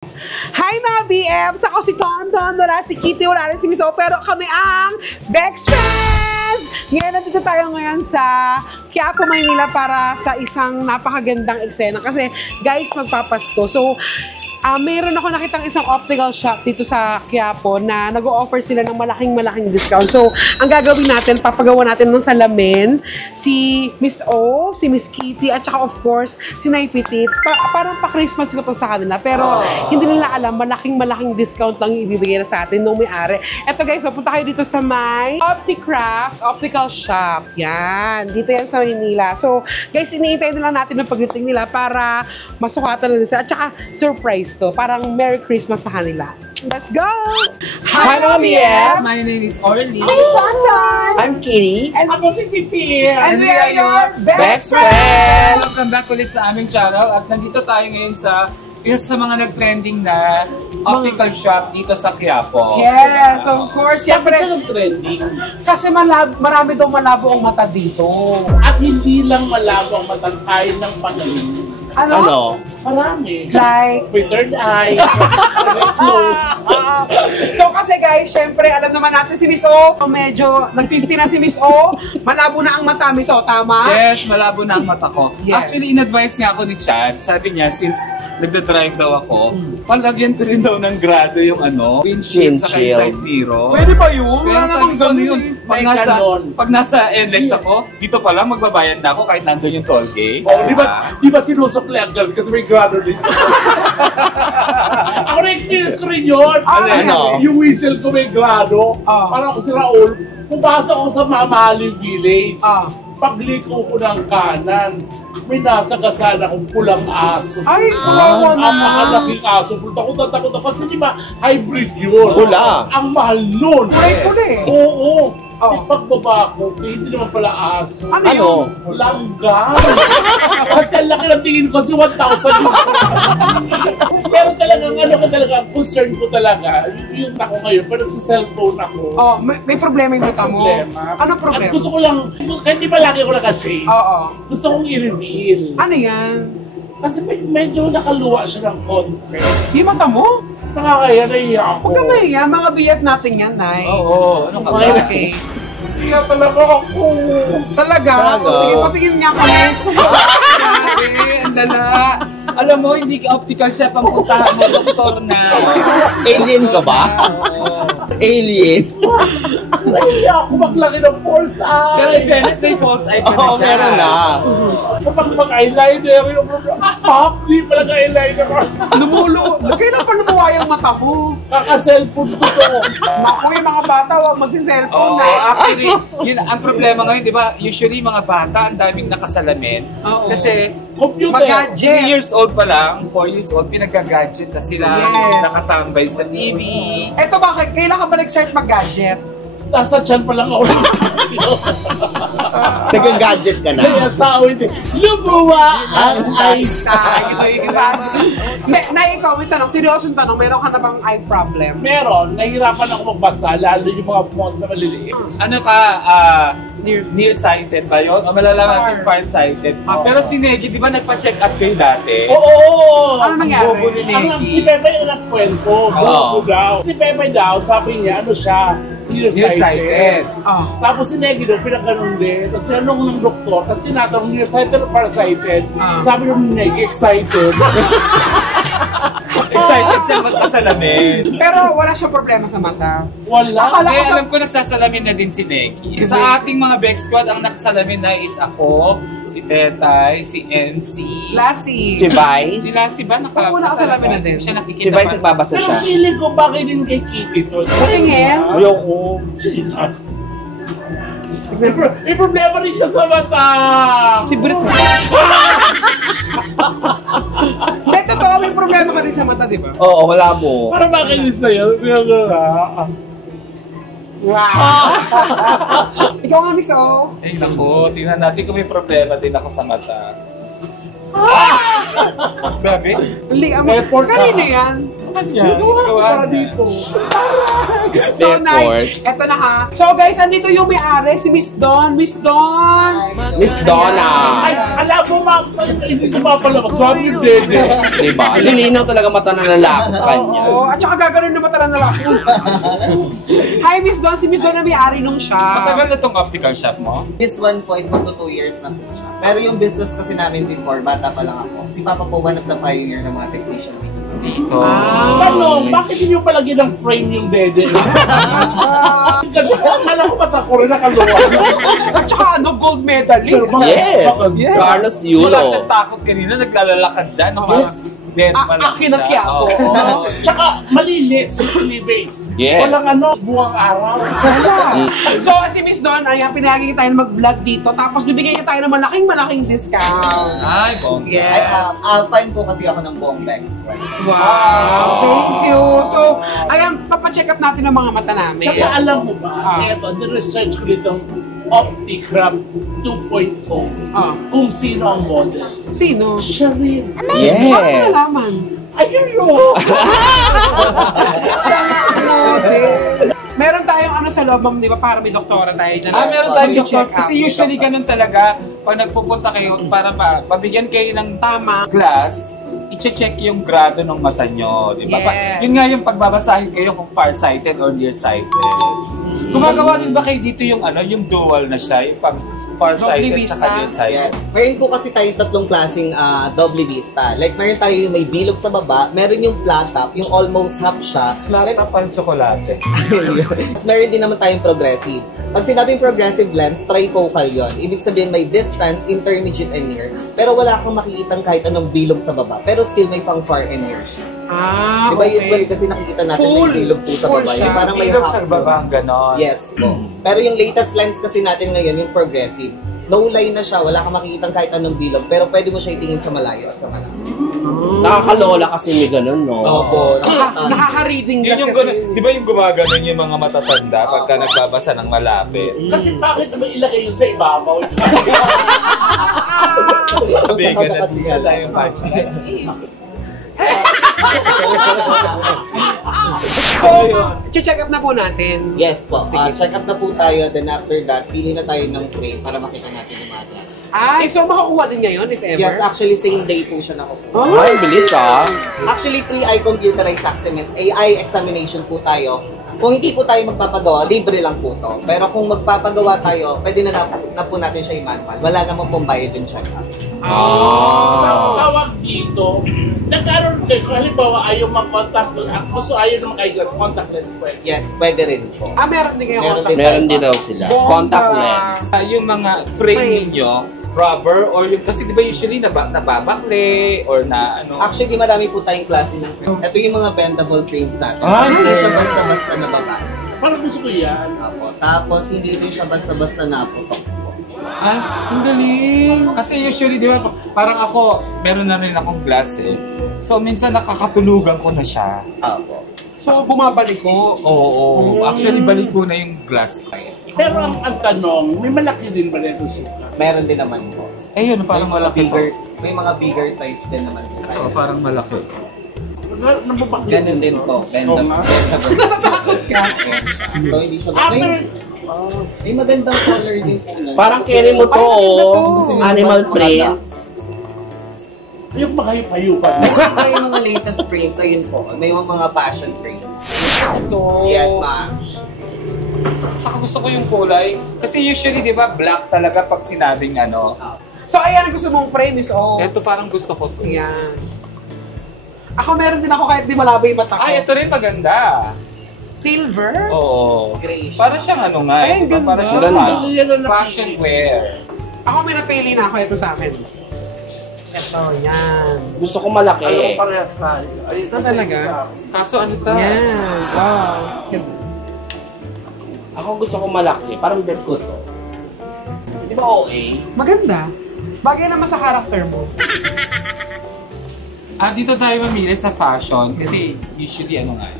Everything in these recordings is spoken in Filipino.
Hi mga BFs! Ako si Tonton, wala si Kitty, wala rin si Miss O, pero kami ang Best Friends! Ngayon, nandito tayo ngayon sa Quiapo, Maynila para sa isang napakagandang eksena. Kasi guys, magpapasko. So, mayroon ako nakitang isang optical shop dito sa Quiapo na nag-o-offer sila ng malaking discount. So, ang gagawin natin, papagawa natin ng salamin si Miss O, si Miss Kitty, at saka of course, si Nay Petit. Parang pa-Christmas ko to sa kanila. Pero hindi nila alam, malaking discount lang yung ibibigay na sa atin nung may-ari. Eto guys, so, punta kayo dito sa may Opticraft Optical Shop. Yan. Dito yan sa Maynila. So, guys, iniintay na lang natin ng pagdating nila para masukatan na sila. At saka, surprise to. Parang Merry Christmas sa kanila. Let's go! Hi, BFs! My name is Orly. I'm Tonton! I'm Kitty. And Ako si Pipi. And we are your Best Friends! Welcome back ulit sa aming channel. At nandito tayo ngayon sa isa sa mga nag-trending na optical shop dito sa Quiapo. Yes, of course. Siyempre, trending. kasi marami daw malabo ang mata dito. At hindi lang malabo ang mata tayo ng pagaling. Ano? Marami. Like, With third eye, close. so kasi guys, syempre, alam naman natin si Miss O, medyo nag-50 na si Miss O, malabo na ang mata, Miss O, tama? Yes, malabo na ang mata ko. Yes. Actually, in-advise nga ako ni Chad. Sabi niya, since nagda-drive daw ako, palagyan ko rin daw ng grado yung windshield sa side mirror. Pwede ba yun? Kaya Wala sabi namang ko, ano ganun yun? eh. Pag nasa NLEX ako, dito pa lang magbabayad na ako kahit nandun yung toll gate. Oh, di ba sinusukli ang girl kasi may grado din. Ako na-experience ko rin yun. Ano? Yung whistle ko may grado. Parang ako si Raul, pumasa ako sa Mamali Village. Pagliko ko ng kanan, may nasagasaan akong pulang aso. Ay, kawawa Ang naman. makalaking aso. Takot ako. Kasi di ba, hybrid yun. Pula. Ang mahal nun. Kulay-kulay. Oo. Pagbaba ko, hindi naman pala aso. Ano? Langgam. Kasi ang laki ng tingin ko kasi 1,000 yun. Pero talagang concern ko talaga, yung ako ngayon, pero sa cellphone ako. Oh, may problema yung mata mo. Anong problema? At gusto ko lang, kahit di ba lagi ako naka-shade, Oo. gusto kong i-reveal. Ano yan? Kasi medyo nakaluwa siya ng konti. Di mata mo? Nakakaya, naiiyak ako. Huwag ka mahiya, mga BF natin yan, Nay. Oo, ano ka ba? Okay. Kaya talaga ako. Talaga? Talaga? Sige, patingin niya kami. Grabe, ang lala. Alam mo, hindi ka optical shop ang puntahan mo, doktor na. Alien ka ba? Alien? Naiiyak ako maglaki ng false eye. Pero in fairness, may false eye pa na Oo, siya. meron na. Kapag mag-eyeliner, yung di pa nag-eyeliner. Kailan pa lumuwa yung mata mo? Kaka-cellphone ko to. Naku, yung mga bata, huwag magsi-cellphone Oo, na. actually, yun ang problema ngayon, di ba? Usually, mga bata, ang daming nakasalamin. Oo. Kasi, Computer. 3 years old pa lang, 4 years old, pinag-gadget na sila, Yes. nakatambay sa TV. Eto bakit? Kailan ka ba nag-start mag-gadget? Nasa tiyan pa lang ako. Nag-gadget ka Kaya na. sa awit lumuwa ang eyesight. Na ikaw, may tanong, seryosong tanong, meron ka na bang eye problem? Meron, nahihirapan ako magbasa, lalo yung mga font na maliliit. Ano ka, nearsighted ba yun? O malalaman natin farsighted. Pero si Negi, di ba nagpa-check up kayo dati? Oo! Ano nangyari? Bobo ni Si Negi. Pepe yung nagkwento, bobo daw. Si Pepe daw, sabi niya, ano siya, nearsighted. Oh. Tapos si Negi daw, pinagganon din. Tapos tinanong ng doktor, tapos tinatanong nearsighted o farsighted. Sabi ng Negi, excited. Excited siya magkasalamin. Pero wala siyang problema sa mata. Wala. Akala ko Kaya sa... alam ko nagsasalamin na din si Negi. Sa ating mga Bex Squad, ang nagsalamin na is ako, si Tetay, si MC. Lassie. Si Vice? Sila si ba Oo, nakasalamin na din. Siya nakikita Si Vice pa. nagbabasa Pero siya. feeling ko, bakit din kay Kitty to? Patingin? Ayoko. May problema rin siya sa mata. Si Brit. Hindi, totoo, may problema ka rin sa mata, di ba? Oo, wala mo. Para bakit din sa'yo? Wow! Ikaw nga, Miss O. Ay naku, tingnan natin kung may problema din ako sa mata. Grabe. Airport ka. Kanina yan. Sa kanya. Para dito. So, Nay, Airport. eto na ha. So, guys, andito yung may-ari, si Miss Dawn. Miss Dawn! Miss Donna. Ay, alam mo, ma'am, hindi ko mapalabas. Grabe yung dede. Diba? Lilinaw talaga mata ng lalaki sa kanya. Oo, at saka gagano'n na mata na lang. Hi, Miss Dawn. Si Miss Dawn na may-ari nung shop. Matagal na tong optical shop mo? This one po is magto 2 years na po siya. Pero yung business kasi namin before, bata pa lang ako. Si Papa po, one of the pioneer ng mga technician dito. Dito. Tanong, bakit hindi nyo palagyan ng frame yung dede? Kasi akala ko mata ko rin nakaluwa. At saka ano, gold medalist. Yes. Yes. Carlos Wala Yulo. siyang takot kanina, naglalalakad dyan. Parang dead pa lang Akin na siya. ako. Oo. Tsaka malinis yung cleavage. Yes. Walang ano, buwang araw. So, si Miss Dawn, ayan, pinagiging tayo mag-vlog dito. Tapos, bibigyan niya tayo ng malaking discount. Ay, bongga. Ay, fan po kasi ako ng buong Bex. Wow! Thank you! So, ayan, papacheck up natin ang mga mata namin. Tsaka alam mo ba, eto, ni-research ko ditong Opticram 2.0 kung sino ang model. Sino? Siya rin. Yes. Alaman. Ayun yun! Meron tayong ano sa loob, ma'am, di ba? Para may doktora tayo dyan. Meron tayong doktor. Check up. Kasi usually ganun talaga, pag nagpupunta kayo, para mabigyan kayo ng Tama. glass, i-check yung grado ng mata nyo, di ba? Yes. Yun nga yung pagbabasahin kayo kung far-sighted or near-sighted. Gumagawa rin ba kayo dito yung ano, yung dual na siya, yung pag far-sighted Doble sa vista. near-sighted? Yes. Meron po kasi tayong tatlong klaseng doble vista. Like, meron tayo yung may bilog sa baba, meron yung flat top, yung almost half siya. Plata pan tsokolate. Meron din naman tayong progressive. Pag sinabing progressive lens, trifocal yon. Ibig sabihin may distance, intermediate, and near. Pero wala kang makikitang kahit anong bilog sa baba. Pero still may pang far and near siya. Diba usually kasi nakikita natin Full. may bilog po sa Full baba. siya. Yung parang may Ilog half sa babang ganon. Yes po. Pero yung latest lens kasi natin ngayon, yung progressive, no line na siya, wala kang makikitang kahit anong bilog, pero pwede mo siya itingin sa malayo at sa malayo. Nakakalola kasi may ganun, no? Opo. Nakaka-reading Yun glass yung kasi. di ba yung gumaganon yung mga matatanda pagka nagbabasa ng malapit? Kasi bakit naman ilagay yun sa ibabaw? Bigan na tingnan tayo yung punchlines. So, check up na po natin. Yes po. Check up na po tayo, then after that, pili na tayo ng frame para makita natin yung mga data. Ay, so makakuha din ngayon, if ever? Yes, actually, same day po siya nakukuha. Ay, bilis ah. Actually, pre-eye computerized AI examination po tayo. Kung hindi po tayo magpapagawa, libre lang po to. Pero kung magpapagawa tayo, pwede na po natin siya i-manual. Wala naman pong bayad yung check-up. Tawag dito, nagkaroon kayo, kung halimbawa ayaw mag-contact lens, gusto ayaw na mag-eyeglass, contact lens pwede. Yes, pwede rin po. Meron din kayo Meron contact. din. Meron din daw sila. Contact lens. Yung mga frame ninyo, rubber or yung, kasi di ba usually nababakle or na ano? Actually, marami po tayong klase ng frame. Ito yung mga bendable frames natin. Ah, Hindi siya basta-basta nababa. Parang gusto ko yan. Apo. Tapos, hindi rin siya basta-basta naputok. Ang galing! Kasi usually, di ba, parang ako, meron na rin akong glass eh. So, minsan nakakatulugan ko na siya. Apo. So, bumabalik ko. Oo. Actually, balik ko na yung glass. Pero ang tanong, may malaki din ba nito suka? Meron din naman po. Eh yun, parang malaki po. May mga bigger size din naman po tayo. Oo, parang malaki. Nababakli Ganun din po. Bendable. Natatakot ka. So, hindi siya After, may magandang color din po. Parang carry mo to, oh. Animal print. yung pagayup-hayupan. Meron tayong mga latest frames. Ayun po. May mga passion frames. Ito. Yes, ma'am. Saka gusto ko yung kulay. Kasi usually, di ba, black talaga pag sinabing ano. So, ayan ang gusto mong frame is all. Ito parang gusto ko to. Ayan. Ako meron din ako kahit di malabo yung mata ko. Ay, ito rin maganda. Silver? Oo. Gray siya. Para siyang ano nga. Ay, diba? ganda. Para siyang Ganda. fashion wear. Ako may napili na ako ito sa amin. Ito, yan. Gusto ko malaki. Alam ko parehas na. Ay, Ito talaga? Kaso ano to? Yan. Wow. Ako gusto ko malaki. Parang bet ko to. Di ba OA? Maganda. Bagay naman sa character mo. Dito tayo mamili sa fashion. Kasi usually ano nga.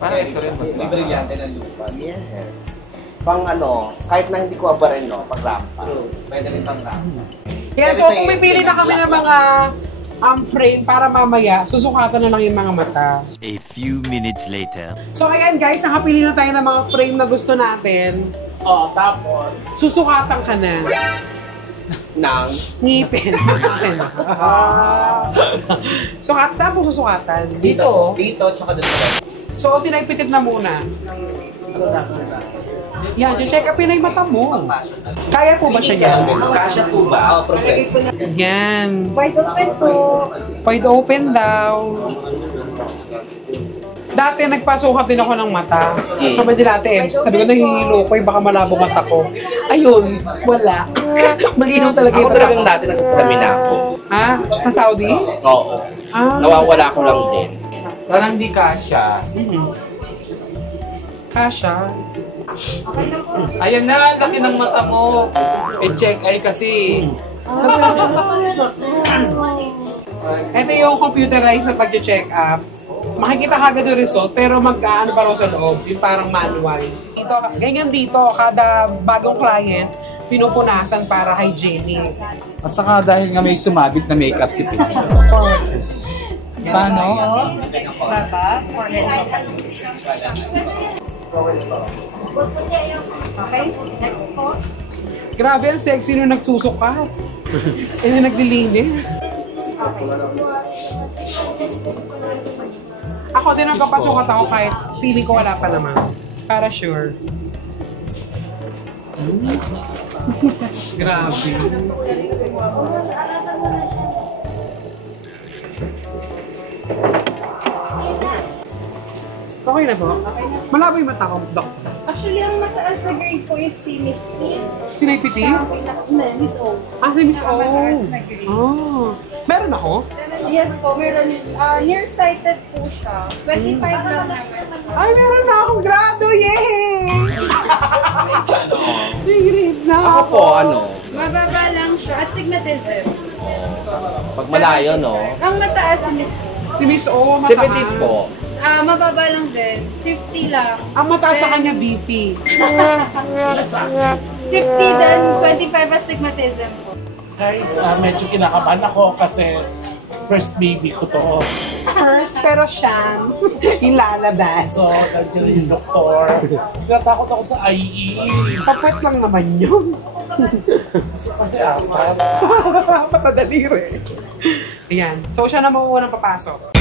Parang ito rin May maganda. brilyante ng lupa. Yes. Pang ano, kahit na hindi ko aba rin, no? Pag rampa. Pwede rin pang ramp. Yan, Pero so sa pumipili iyo, na kami ng mga frame para mamaya susukatan na lang yung mga mata. A few minutes later. So ayan guys, nakapili na tayo ng mga frame na gusto natin. Tapos, Susukatan ka na. Nang. Ngipin. Sukat, saan po susukatan? Dito. Dito, tsaka dito. So, sinaypitit na muna. Yan, yung check up yun ay mata mo. Kaya po ba siya yan? Kasya po ba? Progressive. Yan. Wide open po. Wide open daw. Dati nagpasukat din ako ng mata. Sabi din Ate Ems, sabi ko nahihilo ko, baka malabo mata ko. Ayun, wala. Malinaw talaga Ako yung talagang dati nagsasalamin na ako. Ha? Sa Saudi? Oo. Ah. Nawawala ko lang din. Parang di kasya. Kasha. Ayan na, laki ng mata mo. Check eye kasi. Ito yung computerized sa pag-check up. Makikita kagad yung result, pero mag-ano pa raw sa loob, yung parang manual. Dito, ganyan dito, kada bagong client, pinupunasan para hygienic. At saka dahil nga may sumabit na makeup si Pili. Paano? Baba. Okay, next po. Grabe, ang sexy nung nagsusukat. Yung naglilinis. Ako din nagkapasukat ako kahit feeling ko wala pa naman. Para sure. Grabe. Okay na po? Malabo yung mata ko, Dok. Actually, ang mataas na grade po is si Miss P. Sinipiti? Miss O. Ah, si Miss O. Mataas na grade. Oh. Meron ako? Yes po, meron. Nearsighted po siya. 25 lang naman. Ay, meron na akong grado! Yay! May grade na Ako po, ano? Mababa lang siya. Astigmatism. Pag malayo, no? Ang mataas si Miss O. Si Miss O, mataas. 17 po. Mababa lang din. 50 lang. Ang mataas sa kanya, BP. 50 din, 25 astigmatism po. guys, medyo kinakabahan ako kasi first baby ko to. First, pero siyang yung lalabas. So, nandiyan yung doktor. Natakot ako sa IE. Sapwet lang naman yun. Kasi apat. Patadali rin. Ayan. So, siya na mauunang papasok.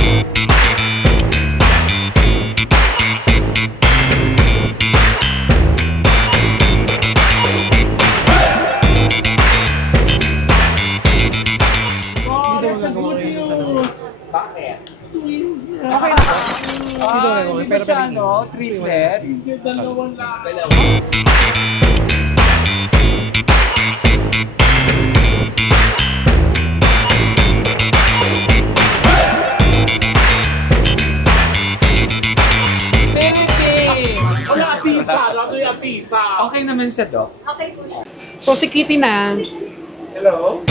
Okay na. Hindi ba siya, no? Triplets? Dalawang lang. Wala apisa. Ano yung apisa? Okay naman siya, Doc. Okay po siya. So, si Kitty na. Hello?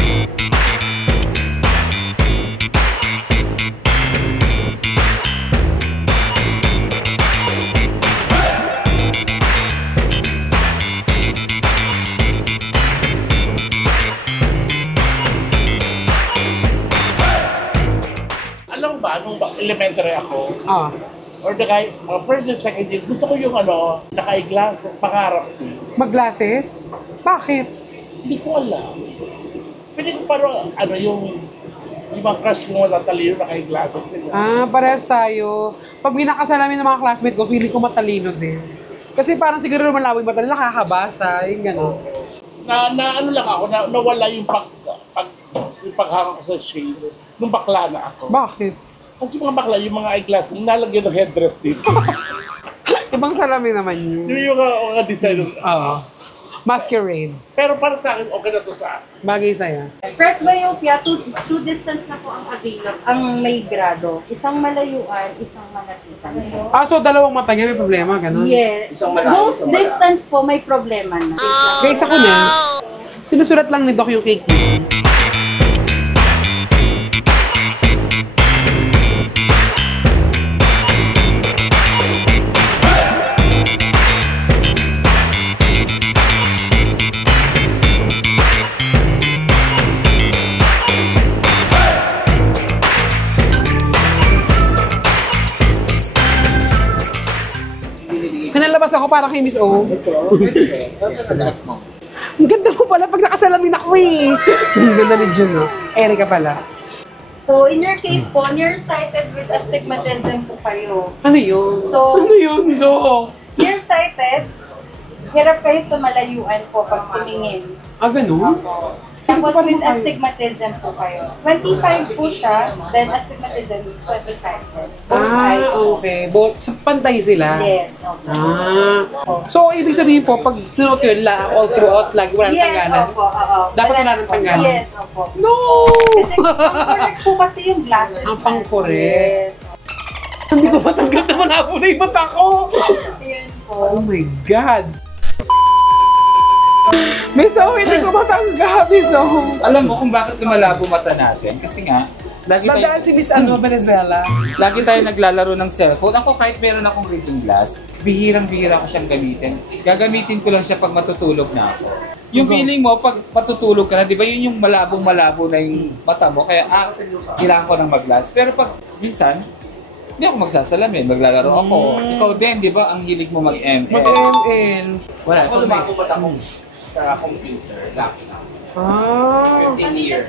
Alam mo ba, nung elementary ako, Ah. or the guy, first and second year, gusto ko yung naka-eyeglasses, pangarap ko. Mag-glasses? Bakit? Hindi ko alam. Pwede ko parang, yung mga crush ko wala talino, naka-eyeglasses sila. Ah, parehas tayo. Pag minakasalamin ng mga classmate ko, feeling ko matalino din. Kasi parang siguro malawin matalino, nakakabasa, yung gano'n. Ano lang ako, nawala yung paghanga ko sa shades nung bakla na ako. Bakit? Kasi mga bakla, yung mga eyeglasses, nalagyan ng headdress dito. Ibang salamin naman yun. Yung mga design. Oo. Masquerade. Pero para sa akin, okay na to sa akin. Bagay sa'yo. Presbyopia, two distance na po ang available, ang may grado. Isang malayuan, isang malapitan. Ah, so dalawang mata niya may problema, gano'n? Yes. Isang malayo, Both isang malayo. distance po may problema na. Guys, ako na, sinusulat lang ni Doc yung kay Kitty. Lalabas ako para kay Miss O. Check mo. Ang ganda mo pala pag nakasalamin ako eh. Ang ganda ni Jun, no? Erika pala. So, in your case po, nearsighted with astigmatism po kayo. Ano yun? So- ano yun, do? Nearsighted, hirap kayo sa malayuan po pag tumingin. Ah, ganun? Tapos with astigmatism po kayo. 25 po siya, then astigmatism 25 po. Both eyes po. Okay. So, pantay sila? Yes, okay. So, ibig sabihin po, pag sinuot yun, all throughout, lagi wala nang Yes, tanggalan? opo, oo. Dapat wala nang tanggalan? Yes, opo. No! Kasi pang-correct po kasi yung glasses. Ang pang-correct. Yes. Hindi ko matanggal na malabo na yung mata ko! Yun po. Oh my God! Miss O, hindi ko matanggap, Miss O. Alam mo kung bakit lumalabo mata natin? Kasi nga, Tandaan si Miss Venezuela. lagi tayo naglalaro ng cellphone. Ako kahit meron akong reading glass, bihirang-bihira ko siyang gamitin. Gagamitin ko lang siya pag matutulog na ako. Yung feeling mo, pag matutulog ka na, di ba yun yung malabong-malabo na yung mata mo, kaya kailangan ko ng mag-glass. Pero pag minsan, hindi ako magsasalamin, maglalaro ako. Ikaw din, di ba, ang hilig mo mag-ML. Mag-ML. Wala, Ako lumako ba't ako sa computer? Lucky na. Ah. 15 years.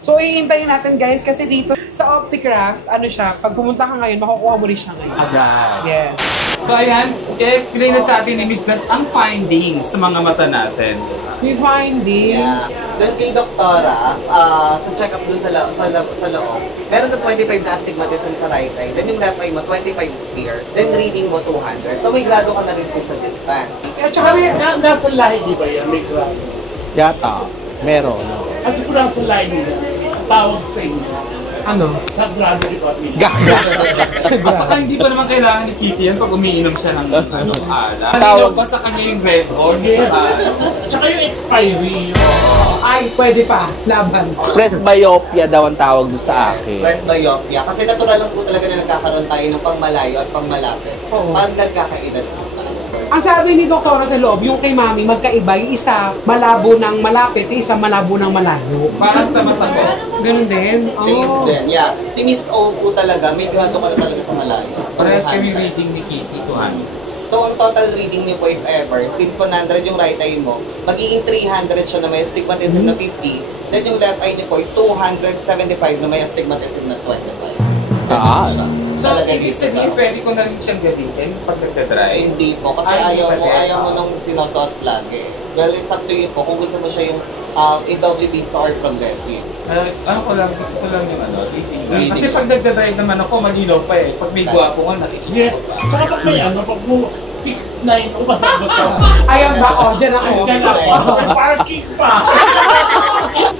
So, iintayin natin guys kasi dito sa Opticraft, ano siya, pag pumunta ka ngayon, makukuha mo rin siya ngayon. Agad. Yes. So ayan, i-explain na sa atin ni Miss Beth ang findings sa mga mata natin. We find Yeah. this. Doon kay Doktora, sa check-up dun sa loob, meron ka 25 na astigmatism sa right eye. Then yung left eye mo, 25 sphere. Then reading mo, 200. So may grado ka na rin po sa distance. At saka may, Nasa lahi, di ba yan? May grado. Yata, meron. At siguro nasa lahi nila, tawag sa inyo. ano? Sa grado, di ba? At saka hindi pa naman kailangan ni Kitty yan pag umiinom siya ng ala. Tawag- Pa sa kanya yung red horse. Yes. Saka, Tsaka yung expiry. Ay, pwede pa. Laban. Presbyopia daw ang tawag doon sa akin. Presbyopia. Kasi natural lang po talaga na nagkakaroon tayo ng pangmalayo at pangmalapit. Oo. Pag nagkakaedad po tayo. Ang sabi ni Doktora sa loob, yung kay Mami, magkaiba. Yung isa malabo ng malapit, yung isa malabo ng malayo. para sa mata ko. Ganun din. Same Oh. din, yeah. Si Miss O po talaga, may grado ka na talaga sa malayo. Parehas kami 200. reading ni Kitty, 200. So, ang total reading niyo po, if ever, since 100 yung right eye mo, magiging 300 siya na may astigmatism na 50. Then yung left eye niyo po is 275 na may astigmatism na 25. Taas. So, Talaga ibig dito sabihin, sa- pwede ko na rin siyang gamitin pag nagdadrive. Hindi po, kasi Ay, hindi ayaw pa mo nung sinusuot lagi. Well, it's up to you po kung gusto mo siya yung AWB or progressive. Ano ko lang, gusto ko lang yung ano, reading. Reading. Kasi pag nagdadrive naman ako, malinaw pa eh. Pag may gwapo ko, nakikita Yes. ko pa. Tsaka pag may ano, pag mo 6'9", ubasa-basa. Ayan ba? O, dyan ako. Diyan ako. May parking pa.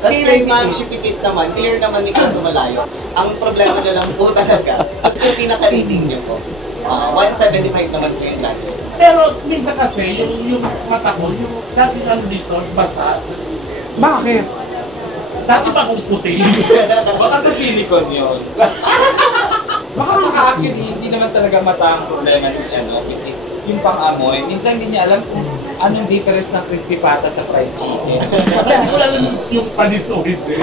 Tapos kay Ma'am Shipitit naman, clear naman ni kaso malayo. Ang problema nyo lang po talaga, kasi yung pinaka-reading niyo po, 175 naman po yung dati. Pero minsan kasi, yung mata ko, yung dating ano dito, basa sa gilid. Bakit? Dati pa akong puti. Baka sa silicone yun. Baka saka actually, hindi naman talaga mata ang problema ng ano, yung pang-amoy. Minsan hindi niya alam kung anong difference ng crispy pata sa fried chicken. Hindi ko lang yung panis o hindi.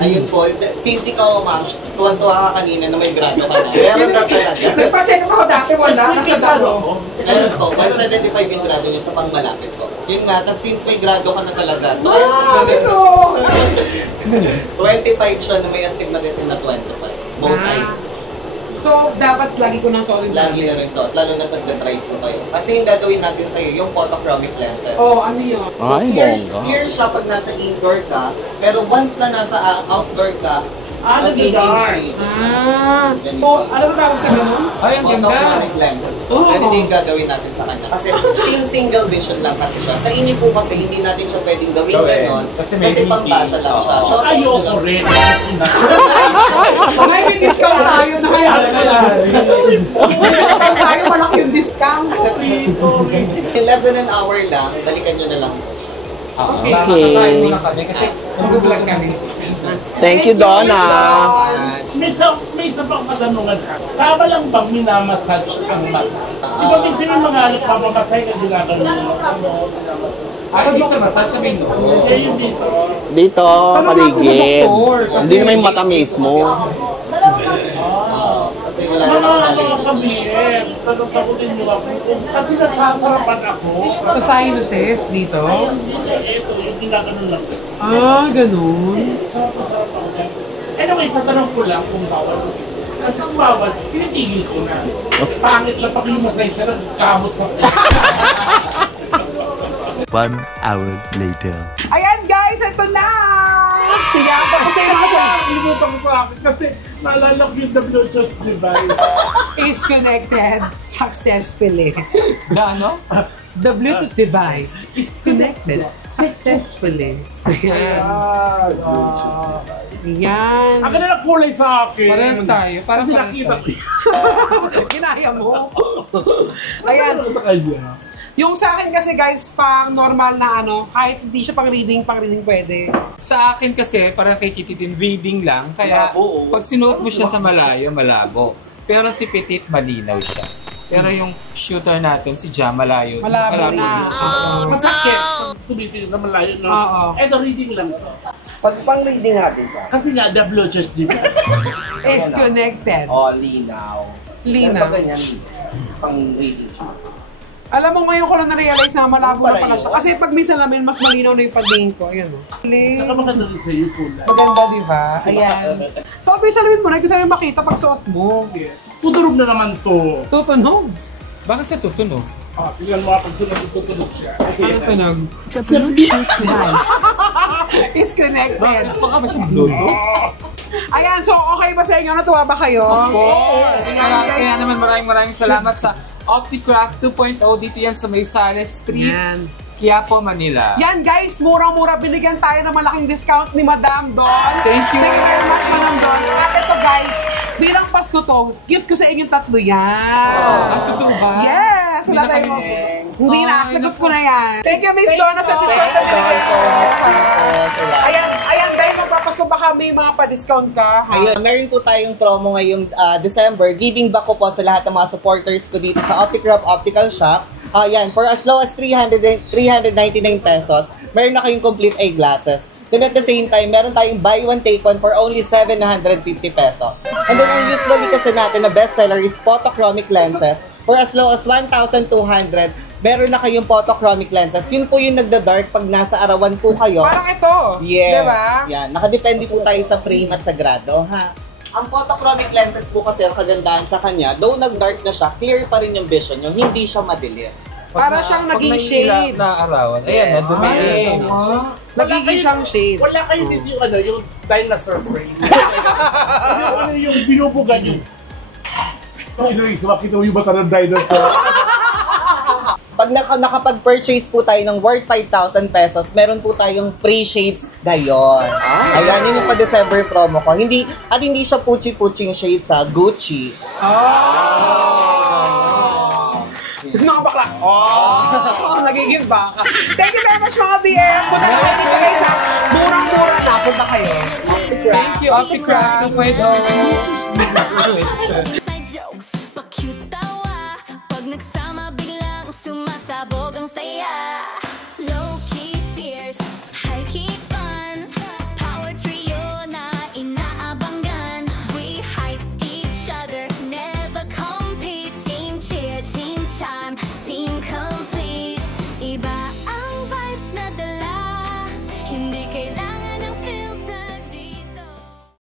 Ayun po, since ikaw, Ma'am, tuwan-tuwa ka kanina na may grado ka na. Meron ka talaga. Nagpa-check ako dati, wala. Nasa dalo. Meron po, 175 yung grado niya sa pangmalapit ko. Yun nga, tapos since may grado ka na talaga, Ah, gusto! 25 siya na may astigmatism na 25. Both eyes. So, dapat lagi ko ng solid Lagi na rin suot, lalo na pag na-try po kayo. Kasi yung gagawin natin sa'yo, yung photochromic lenses. Oh, ano yun? Ay, bongga. Clear siya pag nasa indoor ka, pero once na nasa outdoor ka, magiging nag-dark. shade. Ah, oh, ano ba tawag sa ganun? Ay, ang ganda! Photochromic lenses. Oh. Ganito yung gagawin natin sa kanya. Kasi single vision lang kasi siya. Sa ini po kasi hindi natin siya pwedeng gawin ganon. Kasi Kasi may pambasa lang siya. Oo. So, Ayoko rin. Ay, may discount tayo na kaya. May discount tayo, malaki yung discount. in less than an hour lang, balikan nyo na lang po. Okay. Makakatayo muna kami kasi mag-vlog kami. Thank you, Donna. May isa pang katanungan ka. Tama lang bang minamassage ang mata? Di ba minsan yung mga nagpapamasay na ginagano nila? Ay, hindi sa mata, sa may noo. Kasi yung dito. Dito, paligid. Hindi naman yung mata mismo. Kasi wala Mga mga kami, sasagutin niyo ako. Kasi nasasarapan ako. Sa sinuses dito? Ito, yung ginaganon lang. Ah, ganun. Sarap ako. Anyway, sa tanong ko lang kung bawal. Kasi kung bawal, tinitigil ko na. Pangit lang pag yung masaysa ng kamot sa 1 hour later. Ayan guys, ito na! Pinapa ko sa inyo sa Limutan ko sa akin kasi naalala ko yung Bluetooth device. is connected successfully. The ano? The Bluetooth device is connected successfully. Ayan. Ayan. Ang ganda ng kulay sa akin. Parehas tayo. Parang Kasi parehas nakita tayo. ko. Ginaya mo. Ayan. Ano sa kanya? Yung sa akin kasi guys, pang normal na ano, kahit hindi siya pang reading pwede. Sa akin kasi, parang kay Kititin, reading lang. Kaya Malabo, oh. pag sinuot mo siya sa malayo, malabo. Pero si Petit, malinaw siya. Pero yung shooter natin, si Jam, malayo. Malabo na. Masakit. Pag sumitin sa malayo, no? Oo. Eto, reading lang to. Pag pang reading natin sa Kasi nga, the Bluetooth device. Is connected. Oh, linaw. Linaw. Pero pag ganyan, pang reading siya. Alam mo ngayon ko lang na-realize na malabo na pala Pala siya. yun. Kasi pag may salamin, mas malinaw na yung pagtingin ko. Ayan o. Saka maganda rin sa iyo kulay. Maganda, di ba? Ayan. So, may salamin mo na, kasi sabi makita pag suot mo. Tuturog na naman to. Tutunog. Bakit sa tutunog? Ah, tingnan mo pag tutunog siya. Ano tunog? The Bluetooth device. Is connected. Baka ba siyang Bluetooth? Ayan, so okay ba sa inyo? Natuwa ba kayo? Kaya naman maraming salamat sa OptiCraft 2.0. Dito yan sa May Sales Street, Yan. Quiapo, Manila. Yan guys, murang-mura. Binigyan tayo ng malaking discount ni Madam Don. Thank you. Thank you very much, Madam Don. At ito guys, bilang Pasko to, gift ko sa inyong tatlo yan. Ang totoo ba? Yes! Hindi Wala na tayo kami- Hindi na, Ay, sagot naku. ko na yan. Thank you, Miss Donna, sa discount na binigay ko. Ayan, dahil magpapasko, baka may mga pa-discount ka. Ha? Ayun, meron po tayong promo ngayong December. Giving back ko po sa lahat ng mga supporters ko dito sa Opticraft Optical Shop. Yan, for as low as 399 pesos, meron na kayong complete eyeglasses. Then at the same time, meron tayong buy one take one for only 750 pesos. And then ang usually kasi natin na bestseller is photochromic lenses. For as low as 1,200, meron na kayong photochromic lenses. Yun po yung nagda-dark pag nasa arawan po kayo. Parang ito. Yes. Diba? Yan. Nakadepende po tayo sa frame at sa grado, ha? Ang photochromic lenses po kasi ang kagandahan sa kanya, though nag-dark na siya, clear pa rin yung vision nyo, hindi siya madilim. Para siyang naging shades. na arawan. Ayan, nadumi. Nagiging siyang shades. Wala kayo dito yung ano, yung dinosaur frame. yung binubugan yung... Makita mo yung mata ng dinosaur. Pag nakapag-purchase po tayo ng worth 5,000 pesos, meron po tayong free shades gayon. Ayan, yun yung pa-December promo ko. Hindi siya puchi-puching shades sa Gucci. Mga bakla. Nagiging baka. Thank you very much mga BF. Punta na kayo dito guys sa murang-mura na. Punta kayo. Thank you, OptiCraft 2.0.